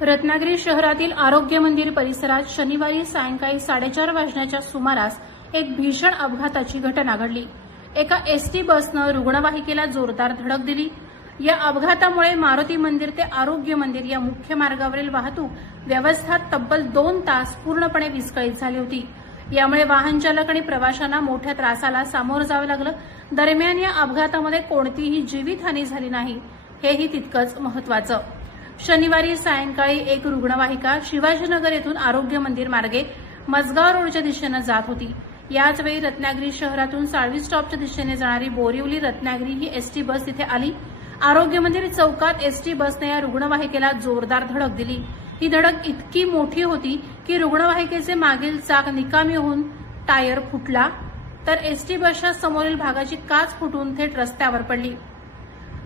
रत्नागिरी शहरातील आरोग्य मंदिर परिसरात शनिवारी सायंकाळी 4:30 वाजण्याच्या सुमारास एक भीषण अपघाताची घटना घडली। एका एसटी बसनं रुग्णवाहिकेला जोरदार धडक दिली। या अपघातामुळे मारुती मंदिर ते आरोग्य मंदिर या मुख्य मार्गावरील वाहतूक व्यवस्था तब्बल 2 तास पूर्णपणे विस्कळीत झाली होती। यामुळे वाहन चालक आणि प्रवाशांना मोठ्या त्रासाला सामोरं जावं लागलं। दरम्यान या अपघातामध्ये कोणतीही जीवितहानी झाली नाही, हेही तितकंच महत्त्वाचं। शनिवारी सायंकाळी एक रुग्णवाहिका शिवाजीनगर येथून आरोग्य मंदिर मार्गे मजगाव रोडच्या दिशेने जात होती। याच वेळी रत्नागिरी शहरातून साळवी स्टॉपच्या दिशेने जाणारी बोरिवली रत्नागिरी ही एसटी बस तिथे आली। आरोग्य मंदिर चौकात एसटी बसने या रुग्णवाहिकेला जोरदार धडक दिली। ही धडक इतकी मोठी होती की रुग्णवाहिकेचे मागील चाक निकामी होऊन टायर फुटला, तर एसटी बसच्या समोरील भागाची काच फुटून थेट रस्त्यावर पडली।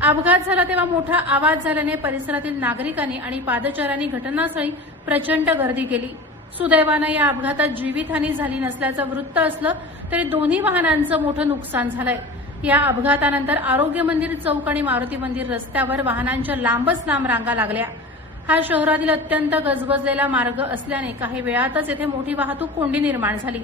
अपघात झाला तेव्हा मोठा आवाज झाल्याने परिसरातील नागरिकांनी आणि पादचाऱ्यांनी घटनास्थळी प्रचंड गर्दी केली। सुदैवाने या अपघातात जीवितहानी झाली नसल्याचं वृत्त असलं तरी दोन्ही वाहनांचं मोठं नुकसान झालंय। या अपघातानंतर आरोग्य मंदिर चौक आणि मारुती मंदिर रस्त्यावर वाहनांच्या लांबच लांब रांगा लागल्या। हा शहरातील अत्यंत गजबजलेला मार्ग असल्याने काही वेळातच येथे मोठी वाहतूक कोंडी निर्माण झाली।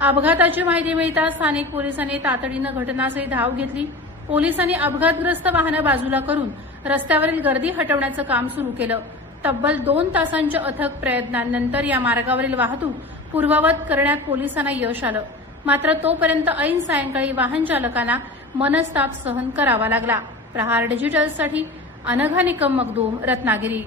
अपघाताची माहिती मिळताच स्थानिक पोलिसांनी तातडीनं घटनास्थळी धाव घेतली। पोलिसांनी अपघातग्रस्त वाहनं बाजूला करून रस्त्यावरील गर्दी हटवण्याचं काम सुरू केलं। तब्बल 2 तासांच्या अथक प्रयत्नांनंतर या मार्गावरील वाहतूक पूर्ववत करण्यात पोलिसांना यश आलं। मात्र तोपर्यंत ऐन सायंकाळी वाहन चालकांना मनस्ताप सहन करावा लागला। प्रहार डिजिटलसाठी अनघा निकम मखदूम, रत्नागिरी।